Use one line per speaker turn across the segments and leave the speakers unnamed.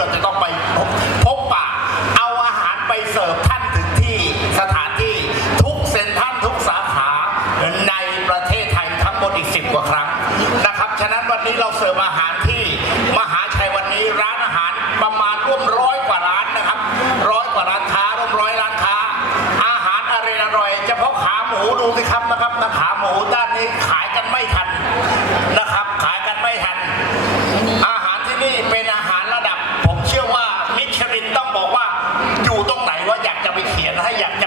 เราจะต้องไปพบพบปะ เอาอาหารไปเสิร์ฟท่านถึงที่สถานที่ทุกเซ็นท่านทุกสาขาในประเทศไทยทั้งหมดอีกสิบกว่าครั้งนะครับ ฉะนั้นวันนี้เราเสิร์ฟอาหารที่มหาชัยวันนี้ร้านอาหารประมาณร่วมร้อยกว่าร้านนะครับร้อยกว่าร้านค้าร่วมร้อยร้านค้า อาหารอร่อยอร่อยเฉพาะขาหมูดูสิครับนะครับนะขาหมูด้านนี้ขายกันไม่ทัน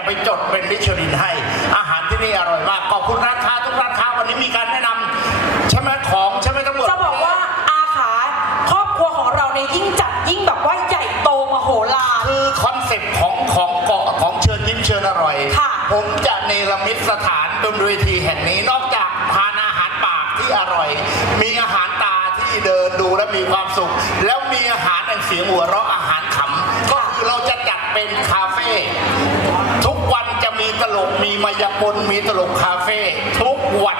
ไปจดเป็นมิชลินให้ อาหารที่นี่อร่อยมากขอบคุณร้านค้าทุกร้านค้าวันนี้มีการแนะนำใช่ไหมของใช่ไหมทั้งหมด จะบอกว่า
อาขาครอบครัวของเราในยยิ่งจัดยิ่งแบบว่าใหญ่โตมโหฬาร ค
ือคอนเซ็ปต์ของของเกาะของเชิญยิ้มเชิญอร่อย
ค่ะ
ผมจะเนรมิตสถานบนเวทีแห่งนี้นอกจากทานอาหารปากที่อร่อย มีอาหารตาที่เดินดูและมีความสุข แล้วมีอาหารแห่งเสียงหัวเราะอาหาร มนมีตลกคาเฟ่ทุกวัน